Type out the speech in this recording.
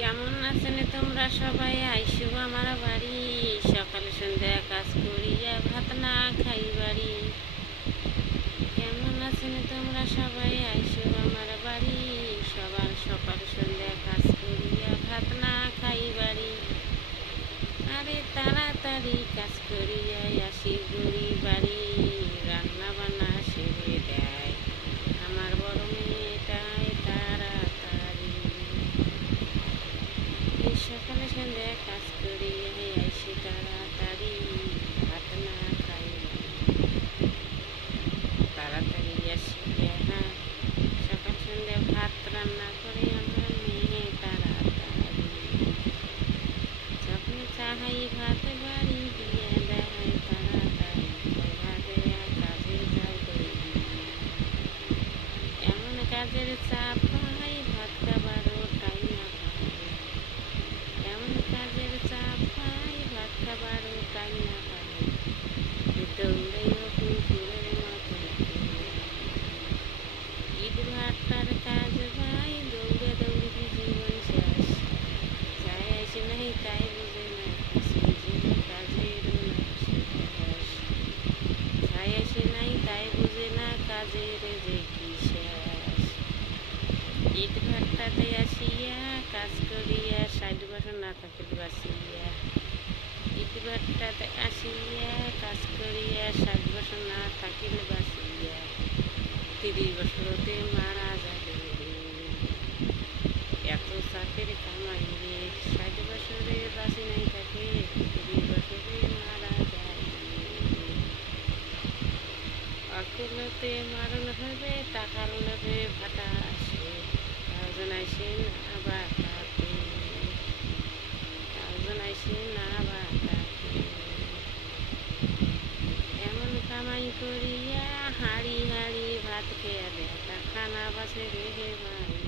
কেমন আছেন তোমরা সবাই? আইসো আমার বাড়ি, সকালে সন্ধ্যা কাজ করিয়া ভাত না খাই বাড়ি। কেমন আছেন তোমরা সবাই? আইসো আমার বাড়ি, সবার সকাল সন্ধ্যা কাজ করিয়া ভাত না খাই বাড়ি। আরে তাড়াতাড়ি কাজ করিয়া আসি গড়ি বাড়ি, রান্না বান্না সেরে দেয় আমার বড় মেয়েটাই তাড়াতাড়ি। এই সকালে সন্ধ্যা কাজ করিয়া আসি তাড়াতাড়ি, ভাত না খাই তাড়াতাড়ি আসিয়া সকাল সন্ধ্যা ভাত রান্না করে আমার মেয়ে তাড়াতাড়ি। যখন চাহাই ভাত বাড়ি দিয়ে দেয় তাড়াতাড়ি, ভাবে কাজে যাই করি। এমন কাজের চাপ পাই ভাত খাবারও টাইম না পাই। এমন কাজের চাপ পাই ভাত খাবারও টাইম না পাই। দৌড়েও কুকুরের মতো ইট ভাটার কাজ ভাই, দৌড়ে দৌড়ি জীবন শেষ। যাই আসে নাই তাই বুঝে না জীবন কাজের শেষ। যাই আসে নাই তাই বুঝে না কাজের যে কি শেষ। ইট ভাটাতে আসিয়া কাজ করিয়া 60 বছর না থাকিলে বাঁচিয়া। ইট ভাটাতে আসিয়া কাজ করিয়া 60 বছর না থাকিলে বাঁচিয়া। 30 বছরতে মারা যাবে রে, এত চাপের কামাই রে। 60 বছরে বাঁচি নাই থাকে, 30 বছরে মারা যায়। অকুলতে মারণ হবে, টাকার লোভে ভাটা আসে, কাউজন আসে না বাটাতে, কাউজন আসে না বাটাতে। এমন কামাই করিয়া হাড়ি হাড়ি ভাত খেয়া দেয়, খানা বাসে রেহে বাড়ি।